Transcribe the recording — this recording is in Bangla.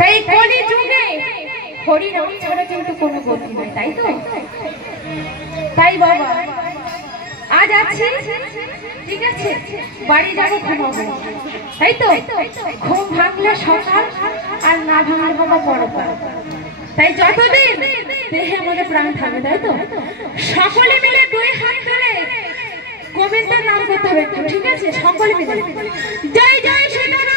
তাই কলি যুগে হরি নাম ছাড়া কিন্তু কোনো গতি নেই, তাই তো? তাই বাবা আজ আছি, ঠিক আছে, বাড়ি যাবো, ঘুমাবো, তাই তো? ঘুম ভাঙলে সকাল, আর না ভাঙলে বাবা পরকাল। তাই যতদিন দেহে আমাদের প্রাণ থাকবে, তাই তো, সকলে মিলে দুই হাত ধরে গোবিন্দের নাম করতে হবে, ঠিক আছে? সকলে মিলে জয় জয় সীতারাম।